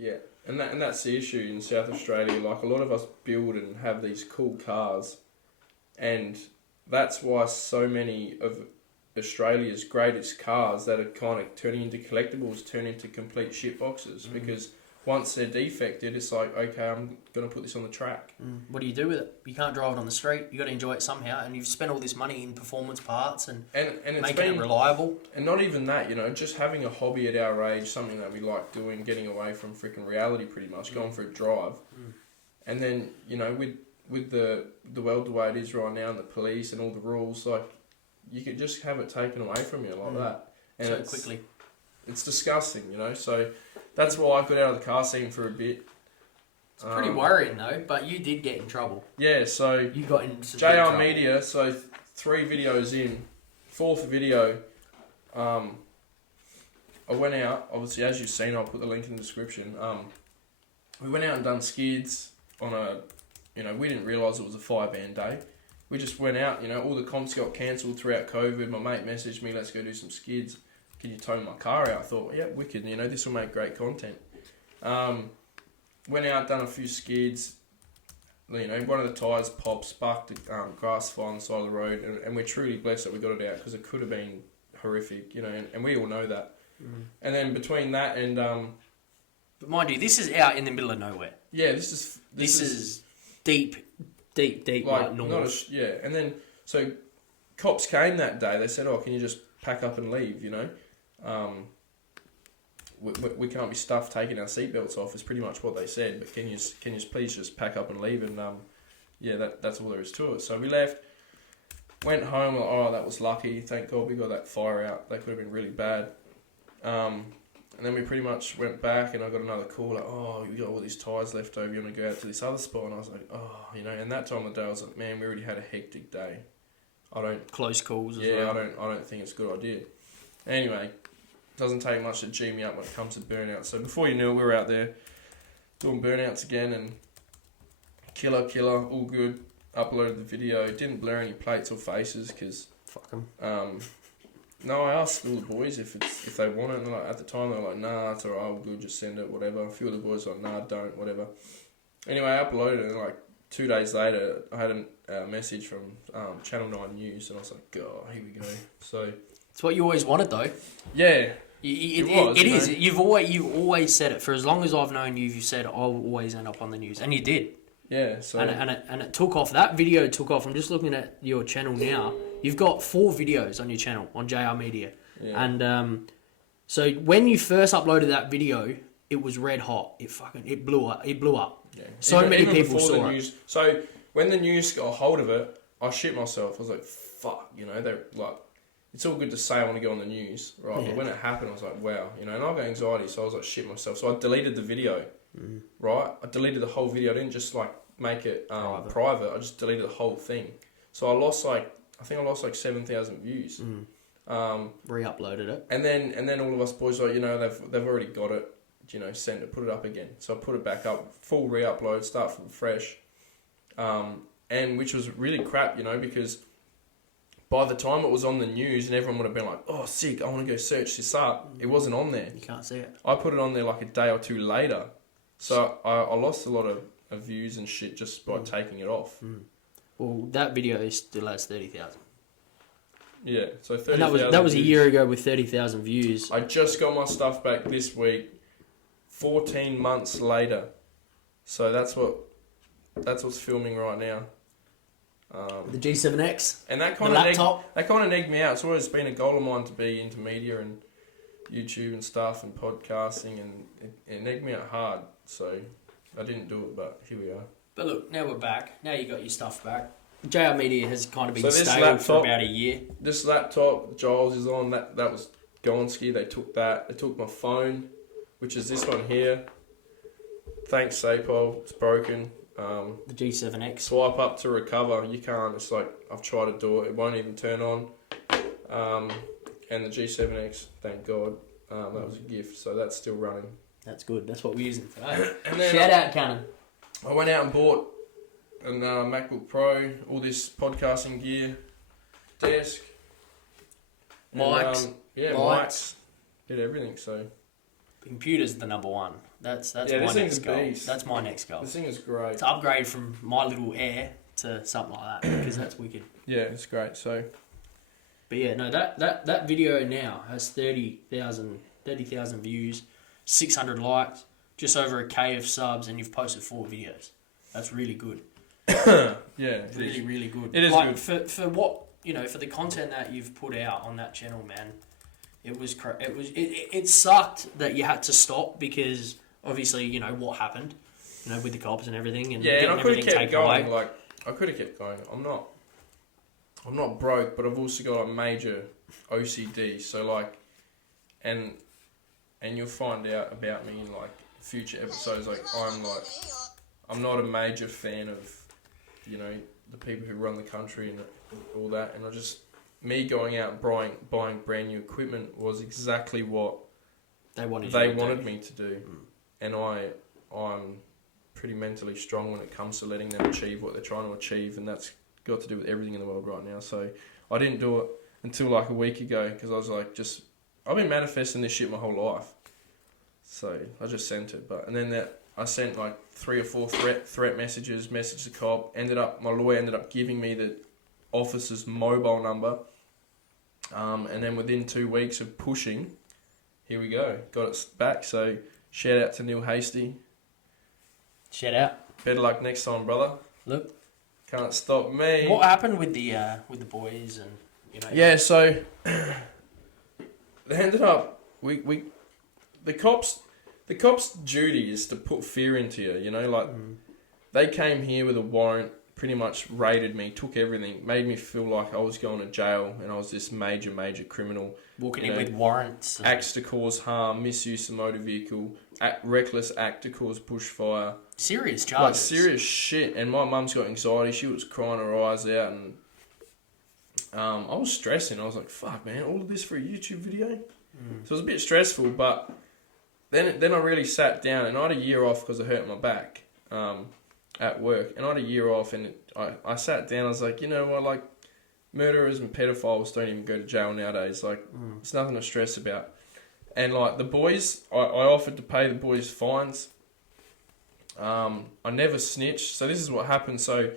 Yeah, and that's the issue in South Australia. Like, a lot of us build and have these cool cars, and that's why so many of Australia's greatest cars that are kind of turning into collectibles turn into complete shitboxes, because once they're defected, it's like, okay, I'm going to put this on the track. What do you do with it? You can't drive it on the street. You got to enjoy it somehow, and you've spent all this money in performance parts and it's making it reliable. And not even that, just having a hobby at our age, something that we like doing, getting away from freaking reality pretty much, going for a drive. And then, with the world the way it is right now, and the police and all the rules, like, you could just have it taken away from you like that. And so quickly. It's disgusting, so that's why I got out of the car scene for a bit. It's pretty worrying though, but you did get in trouble. Yeah, so you got into JR Media, so 3 videos in, 4th video, I went out, obviously as you've seen, I'll put the link in the description, we went out and done skids on we didn't realise it was a fire-ban day. We just went out, all the comps got cancelled throughout COVID, my mate messaged me, let's go do some skids. Can you tow my car out? I thought, yeah, wicked, this will make great content. Went out, done a few skids. One of the tyres popped, sparked the grass fire on the side of the road, and we're truly blessed that we got it out, because it could have been horrific, and we all know that. And then between that and... but mind you, this is out in the middle of nowhere. Yeah, this is deep, like north. Yeah, and then, so cops came that day, they said, can you just pack up and leave, we can't be stuffed taking our seatbelts off, is pretty much what they said, but can you please just pack up and leave, and that's all there is to it. So we left, went home, that was lucky, thank God we got that fire out, that could have been really bad. And then we pretty much went back, and I got another call, like, you got all these tyres left over, you want to go out to this other spot? And I was like, and that time of the day I was like, man, we already had a hectic day. Close calls as well. Yeah, I don't think it's a good idea. Anyway, doesn't take much to G me up when it comes to burnout. So before you knew it, we were out there doing burnouts again, and killer, all good. Uploaded the video. Didn't blur any plates or faces, because fuck them. No, I asked all the boys if they want it, and at the time they were like, nah, it's alright, we'll just send it, whatever. A few of the boys were like, nah, don't, whatever. Anyway, I uploaded it, and 2 days later, I had a message from Channel 9 News, and I was like, God, here we go. So it's what you always wanted, though. Yeah, it is. You've always said it. For as long as I've known you, you've said I'll always end up on the news, and you did. Yeah. So and it took off. That video took off. I'm just looking at your channel now. You've got 4 videos on your channel on JR Media, and so when you first uploaded that video, it was red hot. It blew up. Yeah. So many people saw it. News, so when the news got a hold of it, I shit myself. I was like, fuck, they're like, it's all good to say I want to go on the news, right? Yeah. But when it happened, I was like, wow, and I've got anxiety, so I was like, shit myself. So I deleted the video, right? I deleted the whole video. I didn't just make it private. I just deleted the whole thing. So I lost I think I lost 7,000 views. Re-uploaded it. And then all of us boys were like, they've already got it. Send it, put it up again. So I put it back up, full re-upload, start from fresh. And which was really crap, because by the time it was on the news and everyone would have been like, oh, sick, I want to go search this up. It wasn't on there. You can't see it. I put it on there a day or 2 later. So I lost a lot of views and shit just by taking it off. Well, that video still has 30,000. Yeah, so 30,000. And that was a year ago with 30,000 views. I just got my stuff back this week, 14 months later. So that's what's filming right now. The G7X. And that kind of negged me out. It's always been a goal of mine to be into media and YouTube and stuff and podcasting, and it negged me out hard. So I didn't do it, but here we are. But look, now we're back. Now you got your stuff back. JR Media has kind of been stale for about a year. This laptop Giles is on, that was Gonski. They took that. They took my phone, which is this one here. Thanks, Sapol. It's broken. The G7X. Swipe up to recover. You can't. It's I've tried to do it. It won't even turn on. And the G7X, thank God. That was a gift. So that's still running. That's good. That's what we're using today. And then shout out, Canon. I went out and bought a MacBook Pro, all this podcasting gear, desk, mics. Mics. Did everything. So Computer's the number one. That's Yeah, my this thing's next a goal. beast. That's my next goal. This thing is great. To upgrade from my little Air to something like that because that's wicked. Yeah, it's great. So, But yeah, no, that video now has 30,000 views, 600 likes, just over a K of subs, and you've posted 4 videos. That's really good. yeah, it Really, is. really good. It is like, good. for what for the content that you've put out on that channel, man. It sucked that you had to stop because obviously what happened, with the cops and everything, and Yeah, and getting I could have everything kept taken going. away. Like, I could have kept going. I'm not broke, but I've also got a major OCD. So like, and you'll find out about me in like future episodes. Like, I'm not a major fan of, the people who run the country and all that. And me going out buying brand new equipment was exactly what They wanted me to do. And I'm pretty mentally strong when it comes to letting them achieve what they're trying to achieve, and that's got to do with everything in the world right now. So I didn't do it until like a week ago because I was like, I've been manifesting this shit my whole life. So I just sent it, and then I sent like 3 or 4 threat messages, messaged the cop. My lawyer ended up giving me the officer's mobile number, and then within 2 weeks of pushing, here we go, got it back. So shout out to Neil Hasty. Shout out. Better luck next time, brother. Look, can't stop me. What happened with the boys and Yeah, so they ended up the cops' duty is to put fear into you. They came here with a warrant, pretty much raided me, took everything, made me feel like I was going to jail and I was this major criminal. Walking in with warrants. Acts to cause harm, misuse of motor vehicle, reckless act to cause bushfire. Serious charges. Like serious shit. And my mum's got anxiety. She was crying her eyes out, and I was stressing. I was like, "Fuck, man! All of this for a YouTube video." So it was a bit stressful. But then I really sat down, and I had a year off because I hurt my back at work, and I had a year off, and I sat down. I was like, you know what, like murderers and pedophiles don't even go to jail nowadays. Like it's nothing to stress about. And like the boys, I offered to pay the boys fines. I never snitched. So this is what happened. So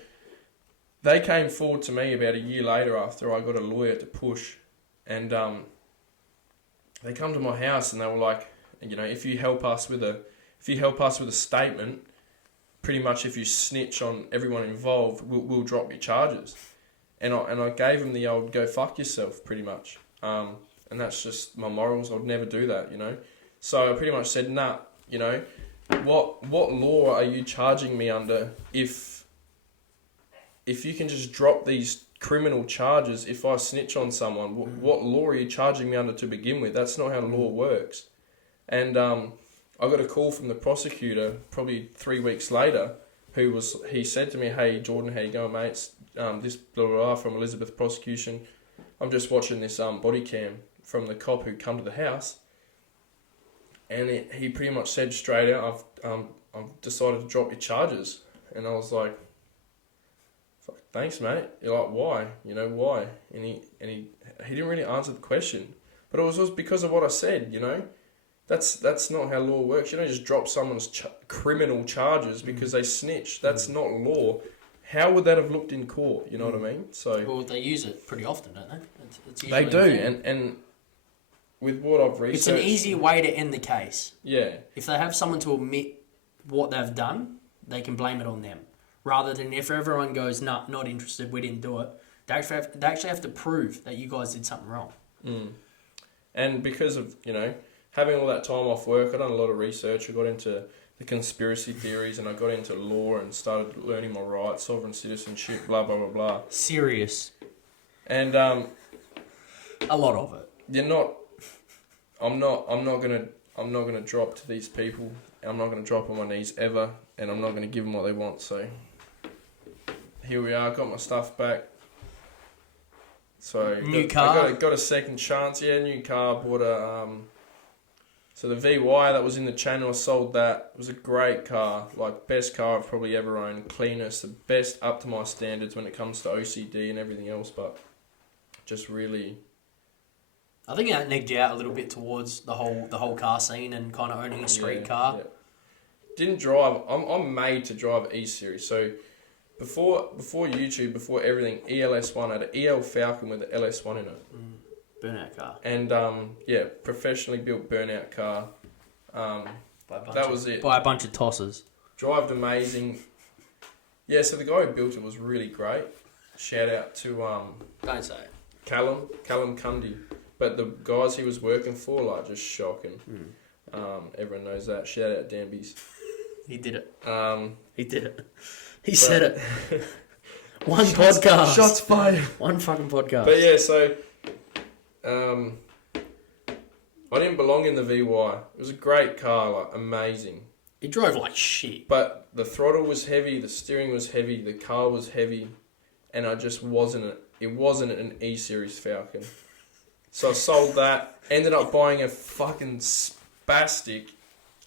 they came forward to me about a year later after I got a lawyer to push, and they come to my house and they were like, if you help us with a statement, pretty much if you snitch on everyone involved, we'll drop your charges. And I gave them the old go fuck yourself, pretty much. And that's just my morals. I'd never do that, So I pretty much said, nah, what law are you charging me under if you can just drop these criminal charges if I snitch on someone? What law are you charging me under to begin with? That's not how law works. And I got a call from the prosecutor probably 3 weeks later he said to me, "Hey Jordan, how you going, mate? This blah, blah, blah from Elizabeth Prosecution. I'm just watching this body cam from the cop who come to the house." And he pretty much said straight out, I've decided to drop your charges. And I was like, fuck, thanks, mate. You're like, why? Why? And he didn't really answer the question. But it was just because of what I said, That's not how law works. You don't just drop someone's criminal charges because they snitch. That's not law. How would that have looked in court? You know what I mean? So well, they use it pretty often, don't they? It's they do, and with what I've researched, it's an easy way to end the case. Yeah. If they have someone to admit what they've done, they can blame it on them. Rather than if everyone goes, nah, not interested, we didn't do it, they actually have to prove that you guys did something wrong. And because of, having all that time off work, I've done a lot of research. I got into the conspiracy theories and I got into law and started learning my rights, sovereign citizenship, blah, blah, blah, blah. Serious. And a lot of it. I'm not gonna drop to these people. I'm not gonna drop on my knees ever, and I'm not gonna give them what they want. So here we are. Got my stuff back. So new car. Got a second chance. Yeah, new car. Bought a so the VY that was in the channel. I sold that. It was a great car. Like best car I've probably ever owned. Cleanest, the best up to my standards when it comes to OCD and everything else. But just really I think that negged you out a little bit towards the whole car scene and kind of owning a street car. Yeah. Didn't drive. I'm made to drive E Series. So before YouTube, before everything, ELS1 had an EL Falcon with an LS1 in it. Burnout car. And professionally built burnout car. That was it. By a bunch of tossers. Drived amazing. Yeah, so the guy who built it was really great. Shout out to Don't say it. Callum Cundy. But the guys he was working for, like, just shocking. Everyone knows that. Shout out Danby's. He did it. He did it. He said it. One podcast. Shots fired. One fucking podcast. But yeah, so I didn't belong in the VY. It was a great car, like amazing. It drove like shit. But the throttle was heavy, the steering was heavy, the car was heavy, and I just wasn't. It wasn't an E Series Falcon. So I sold that. Ended up buying a fucking spastic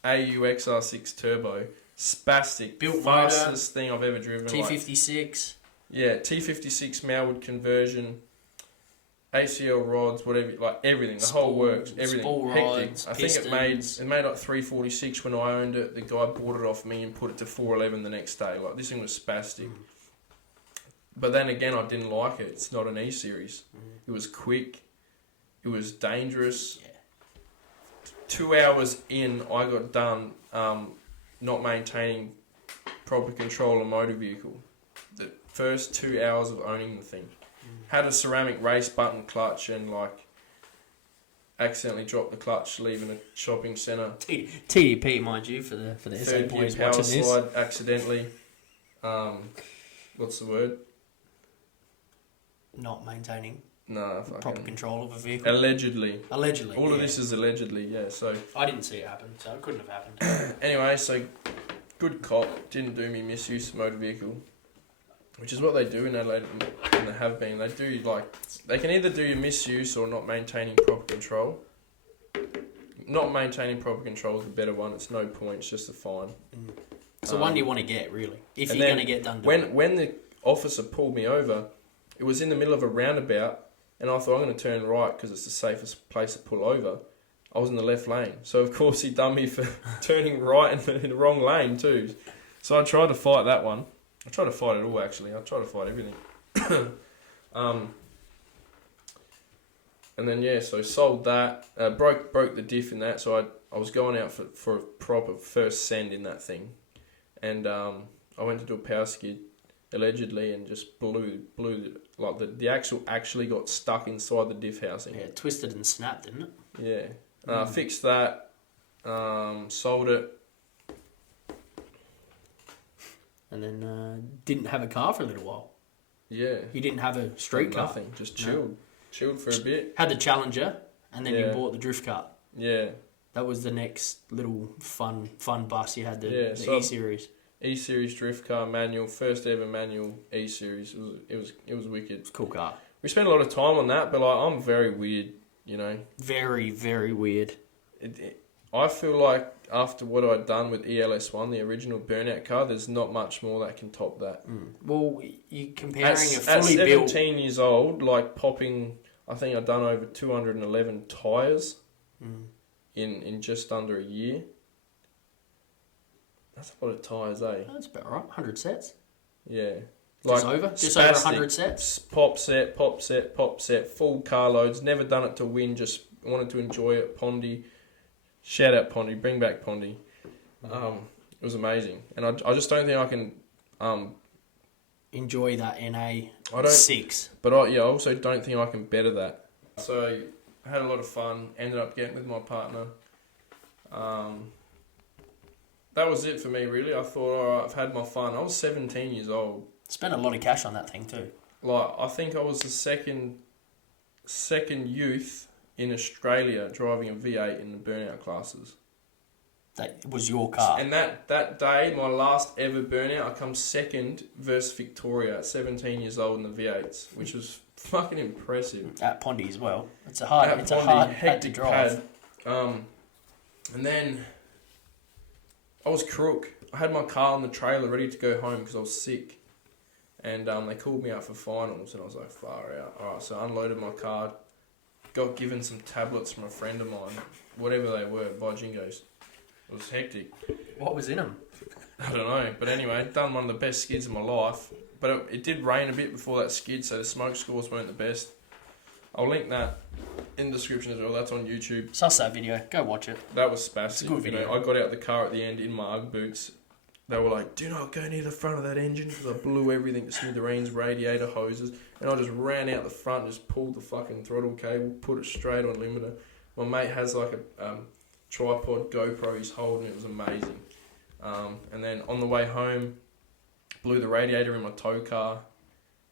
AU XR6 Turbo. Spastic. Built fastest thing I've ever driven. T56. Yeah, T56 Malwood conversion. ACL rods, whatever, like everything, the whole works, everything. Spool Hectic. rods, I think pistons. it made like 346 when I owned it. The guy bought it off me and put it to 411 the next day. Like, this thing was spastic. But then again, I didn't like it. It's not an E Series. It was quick. It was dangerous. Yeah. 2 hours in, I got done not maintaining proper control of motor vehicle. The first 2 hours of owning the thing. Had a ceramic race button clutch and, like, accidentally dropped the clutch leaving a shopping centre. TDP, mind you, for the SA Third gear boys power watching this. slide accidentally. What's the word? Not maintaining No, proper fucking... control of a vehicle. Allegedly. Allegedly. All of this is allegedly, yeah, so... I didn't see it happen, so it couldn't have happened. Anyway, so good cop, didn't do me misuse of motor vehicle, which is what they do in Adelaide, and they have been. They do, like, they can either do your misuse or not maintaining proper control. Not maintaining proper control is a better one. It's no point, it's just a fine. It's the one you want to get, really, if and you're then going to get done doing it. When the officer pulled me over, it was in the middle of a roundabout, and I thought, I'm going to turn right because it's the safest place to pull over. I was in the left lane. So, of course, he done me for turning right in the wrong lane, too. So I tried to fight that one. I tried to fight it all, actually. I tried to fight everything. And then, yeah, so sold that. Broke the diff in that. So I was going out for a proper first send in that thing. And I went to do a power skid, allegedly, and just blew like the axle actually got stuck inside the diff housing. Yeah, it twisted and snapped, didn't it? Yeah. Fixed that. Sold it. And then didn't have a car for a little while. Yeah. You didn't have a street car. Nothing. Just chilled. No. Chilled for a bit. Had the Challenger, and then you bought the drift car. Yeah. That was the next little fun bus you had, the E-Series. E-Series drift car, manual, first ever manual E-Series. It was wicked. It's a cool car. We spent a lot of time on that, but like, I'm very weird, you know. Very, very weird. I feel like after what I'd done with ELS1, the original burnout car, there's not much more that can top that. Well, you're comparing at 17 years old, like popping, I think I'd done over 211 tyres in just under a year. That's a lot of tyres, eh? That's about right. 100 sets. Yeah. Just over 100 sets. Pop set, full car loads. Never done it to win, just wanted to enjoy it. Pondy. Shout out Pondy, bring back Pondy. It was amazing. And I just don't think I can... enjoy that NA6. But I also don't think I can better that. So, I had a lot of fun. Ended up getting with my partner. That was it for me, really. I thought, alright, I've had my fun. I was 17 years old. Spent a lot of cash on that thing too. Like, I think I was the second youth in Australia driving a V8 in the burnout classes. That was your car. And that day, my last ever burnout, I come second versus Victoria at 17 years old in the V8s, which was fucking impressive. At Pondy as well. It's a hard pad to drive. And then I was crook. I had my car in the trailer ready to go home because I was sick. And they called me out for finals, and I was like, far out. Alright, so I unloaded my car, got given some tablets from a friend of mine, whatever they were, by Jingos. It was hectic. What was in them? I don't know, but anyway, done one of the best skids of my life. But it did rain a bit before that skid, so the smoke scores weren't the best. I'll link that in the description as well. That's on YouTube. Sus that video. Go watch it. That was spastic. It's a good video. I got out the car at the end in my Ugg boots. They were like, do not go near the front of that engine, because I blew everything to smithereens, radiator hoses, and I just ran out the front, just pulled the fucking throttle cable, put it straight on limiter. My mate has like a tripod GoPro he's holding. It was amazing. And then on the way home, blew the radiator in my tow car,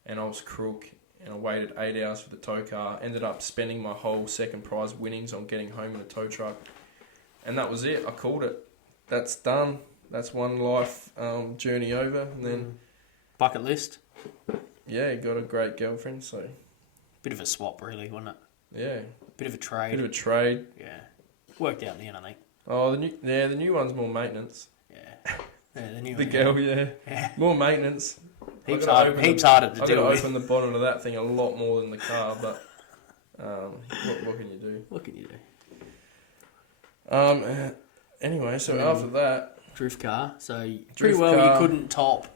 and I was crook, and I waited 8 hours for the tow car. Ended up spending my whole second prize winnings on getting home in a tow truck, and that was it. I called it. That's done. That's one life journey over, and then bucket list. Yeah, got a great girlfriend, so bit of a swap, really, wasn't it? Yeah, bit of a trade. Bit of a trade. Yeah, worked out in the end, I think. Oh, the new one's more maintenance. Yeah, the new the one, girl, yeah, more maintenance. Heaps harder to deal with. I got to open the bonnet of that thing a lot more than the car, but what can you do? What can you do? Anyway, so after that, drift car. So Drift you car. couldn't top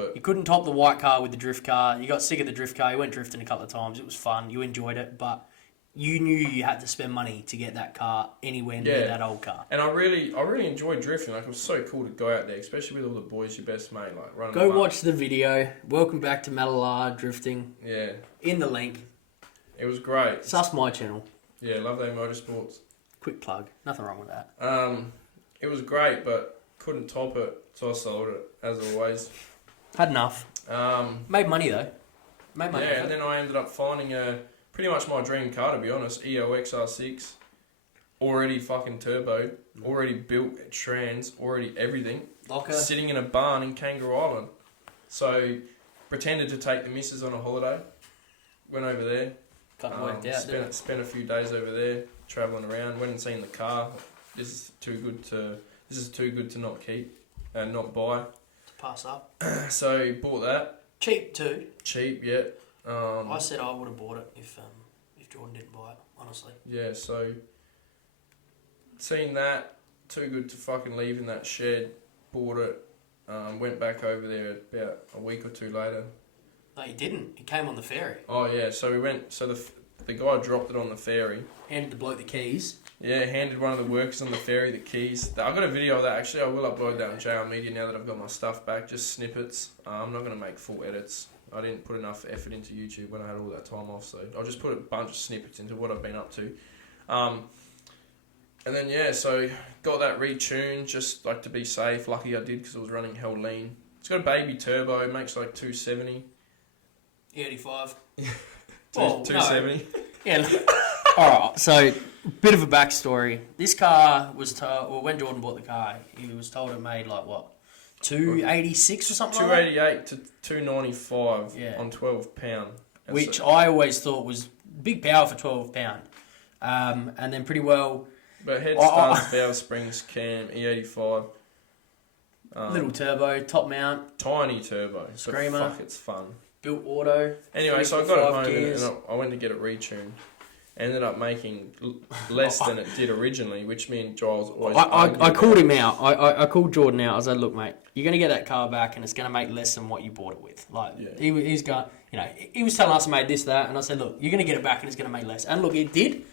it. You couldn't top the white car with the drift car. You got sick of the drift car. You went drifting a couple of times. It was fun. You enjoyed it, but you knew you had to spend money to get that car anywhere near that old car. And I really enjoyed drifting. Like, it was so cool to go out there, especially with all the boys, your best mate, like running. Go watch the video. Welcome back to Malalard Drifting. Yeah. In the link. It was great. Sus my channel. Yeah, Loveday Motorsports. Quick plug. Nothing wrong with that. It was great, but couldn't top it, so I sold it, as always. Had enough. Made money, though. Made money. Yeah, and then I ended up finding pretty much my dream car, to be honest. EOX R6. Already fucking turboed. Already built trans. Already everything. Locker. Sitting in a barn in Kangaroo Island. So, pretended to take the missus on a holiday. Went over there. Fucking worked out, spent a few days over there, travelling around. Went and seen the car. This is too good to not keep and not buy. To pass up. So bought that. Cheap too. Cheap, yeah. I said I would have bought it if Jordan didn't buy it, honestly. Yeah, so seen that, too good to fucking leave in that shed. Bought it. Went back over there about a week or two later. No, he didn't. He came on the ferry. Oh yeah, so we went. So the guy dropped it on the ferry. Handed the bloke the keys. Yeah, handed one of the workers on the ferry the keys. I've got a video of that, actually. I will upload that on JR Media now that I've got my stuff back. Just snippets. I'm not going to make full edits. I didn't put enough effort into YouTube when I had all that time off, so I'll just put a bunch of snippets into what I've been up to. And then, yeah, so got that retuned just like to be safe. Lucky I did because it was running hell lean. It's got a baby turbo. It makes like 270. 85. 270. No. Yeah. Alright, so bit of a backstory. This car was told, well, when Jordan bought the car, he was told it made like what? 286 or something like that? 288 to 295 on 12 pound. Which I always thought was big power for 12 pound. And then pretty well. But head starts, valve springs, cam, E85. Little turbo, top mount. Tiny turbo. Screamer. But fuck, it's fun. Built auto. Anyway, so I got it home and I went to get it retuned. Ended up making less than it did originally, which me and Giles always I called him out. I called Jordan out. I said, look, mate, you're going to get that car back and it's going to make less than what you bought it with. Like, he's going, he was telling us I made this, that, and I said, look, you're going to get it back and it's going to make less. And look, it did,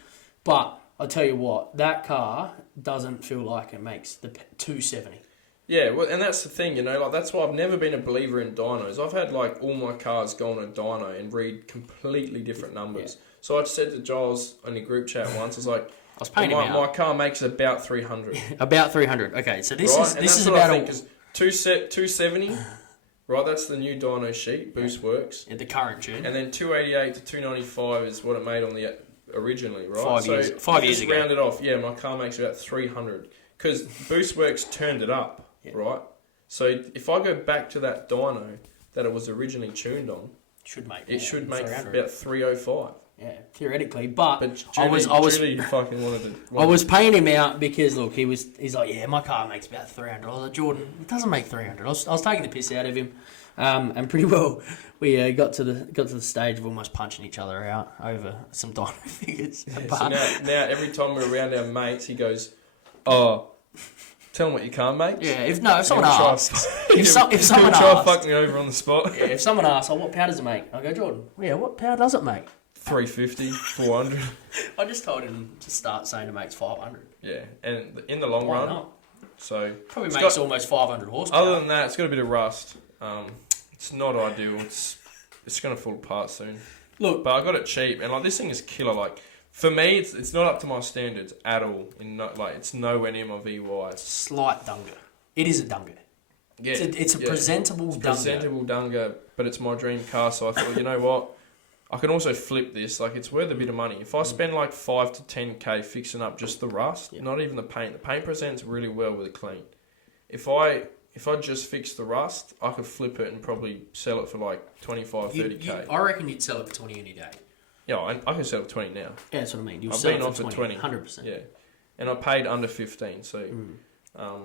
but I'll tell you what, that car doesn't feel like it makes the 270. Yeah, well, and that's the thing, like that's why I've never been a believer in dynos. I've had like all my cars go on a dyno and read completely different numbers. Yeah. So I said to Giles in the group chat once, I was like, my car makes about 300. About 300. Okay, so this is about 270. Right, that's the new dyno sheet, Boost Works. Yeah, the current tune. And then 288 to 295 is what it made on the originally, right? 5 years ago. Round it off. Yeah, my car makes about 300 because Boost Works turned it up. Right, so if I go back to that dyno that it was originally tuned on, it should make about 305. Yeah, theoretically, but Julie fucking wanted to. I was paying him out because look, he's like, yeah, my car makes about 300. I was like, Jordan, it doesn't make 300. I was taking the piss out of him. And pretty well, we got to the stage of almost punching each other out over some dino figures. Yeah, so now every time we're around our mates, he goes, "Oh, tell them what you can't make." Yeah, if someone asks, if someone try asks, fucking over on the spot. yeah, if someone asks, "Oh, what power does it make?" I go, "Jordan, yeah, what power does it make?" 350, 400. I just told him to start saying it makes 500. Yeah, and in the long Why run, not? so Probably makes almost 500 horsepower. other than that, it's got a bit of rust. It's not ideal. It's gonna fall apart soon. Look, But I got it cheap, and like this thing is killer. Like for me, it's not up to my standards at all. It's nowhere near my VY. slight dunger. It is a dunger. Yeah, It's a presentable dunger. presentable Dunga, but it's my dream car. So I thought, you know what? I can also flip this. Like it's worth a bit of money. If I spend like 5 to 10K fixing up just the rust, not even the paint presents really well with it clean. If I just fix the rust, I could flip it and probably sell it for like 25, 30K. I reckon you'd sell it for 20 any day. Yeah, I can sell it for 20 now. Yeah, that's what I mean. You'll I've sell been it off for at 20, 20. 100%. Yeah, and I paid under 15, so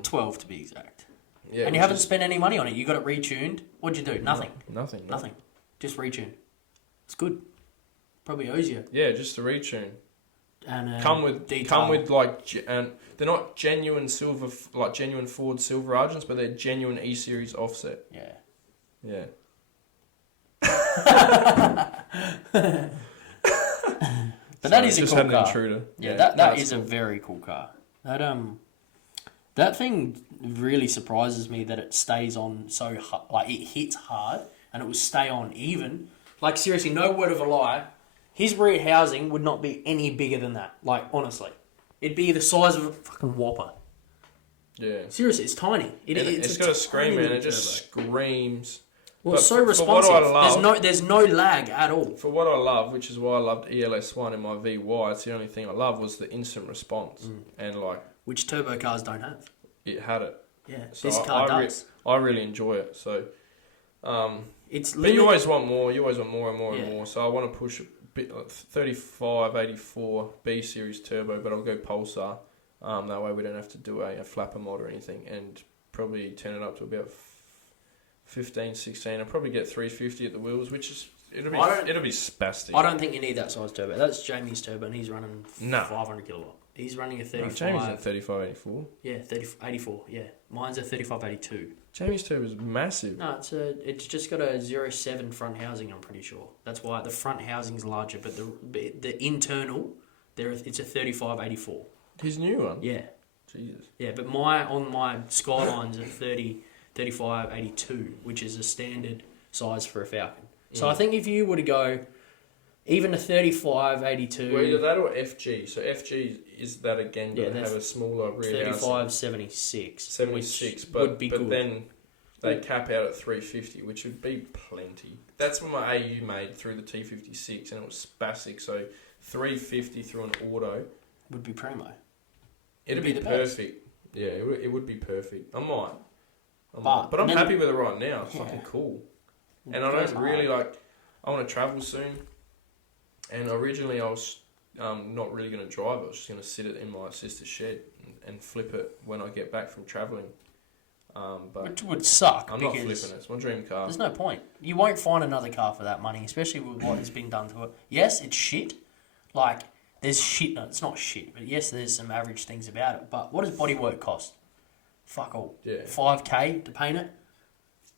12 to be exact. yeah. And you haven't spent any money on it. You got it retuned. What'd you do? Nothing. Nothing. No. Nothing. Just retune. It's good. Probably owes you. Yeah, just a retune. And Come with detail. like, and they're not genuine silver, like genuine Ford Silver Argents, but they're genuine E Series offset. Yeah. Yeah. But that is a just cool had car. an intruder. Yeah, No, that it's is a cool. very cool car. That thing really surprises me that it stays on so hard. Like it hits hard and it will stay on even. Like seriously, no word of a lie. His rear housing would not be any bigger than that. Like honestly, it'd be the size of a fucking Whopper. Yeah. Seriously, it's tiny. It's got a scream, man. It just screams. Well, it's But so for what responsive. I love- There's no lag at all. For what I love, which is why I loved ELS1 in my VY, it's the only thing I love was the instant response. And like, Which turbo cars don't have. it had it. Yeah, So this car does. I really enjoy it. So, It's but you always want more. You always want more and more Yeah. and more. So I want to push a bit, like 3584 B series turbo, but I'll go Pulsar. That way we don't have to do a flapper mod or anything, and probably turn it up to about 15, 16. I'll probably get 350 at the wheels, which is it'll be spastic. I don't think you need that size turbo. That's Jamie's turbo, and he's running No. 500 kilowatt. He's running a No, 35. Jamie's at 3584. Yeah, 84. Yeah, mine's a 3582. Jamie's turbo is massive. No, it's just got a 07 front housing. I'm pretty sure. That's why the front housing's larger, but the internal it's a 3584. His new one. Yeah, Jesus. yeah. But my Skyline's a 3582, which is a standard size for a Falcon. So I think if you were to go even a 3582, Well, either that or FG. So FG is that again, Yeah, but have a smaller rear housing. 3576, 76, which but would be but good. then they cap out at 350, which would be plenty. That's what my AU made through the T56, and it was spastic. So 350 through an auto, would be primo. it'd be be the best. perfect. Yeah, it would be perfect. I might. But But I'm then- happy with it right now. It's Yeah. fucking cool. It And I goes don't really hard. like. I want to travel soon. And originally I was not really going to drive it. I was just going to sit it in my sister's shed and flip it when I get back from travelling. But Which would suck I'm not because flipping it. It's my dream car. there's no point. You won't find another car for that money, especially with what has been done to it. Yes, it's shit. Like, there's shit. No, it's not shit. But yes, there's some average things about it. But what does bodywork cost? Fuck all. Yeah. 5K to paint it.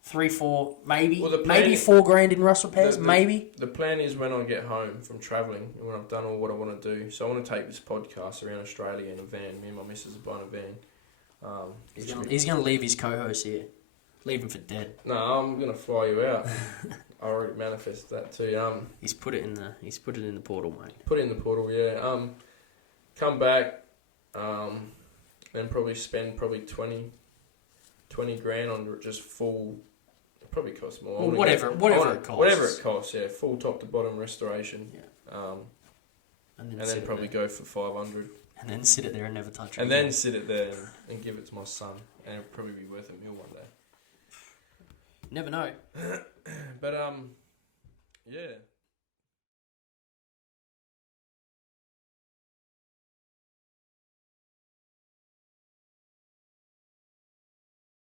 3, 4, maybe. Well, the plan maybe is- $4,000 in rust repairs. the- maybe. The plan is when I get home from travelling and when I've done all what I want to do. So I want to take this podcast around Australia in a van. Me and my missus are buying a van. He's gonna leave his co-host here. Leave him for dead. No, I'm going to fly you out. I already manifested that too. He's put it in the portal, mate. Put it in the portal, yeah. Come back, then probably spend 20 grand on just full. It probably costs more. Well, whatever it costs. Whatever it costs, yeah. Full top to bottom restoration. Yeah. And sit then it probably there. go for 500. And then sit it there and never touch it. And again. then sit it there and give it to my son. And it'll probably be worth $1 million one day. Never know. But, yeah.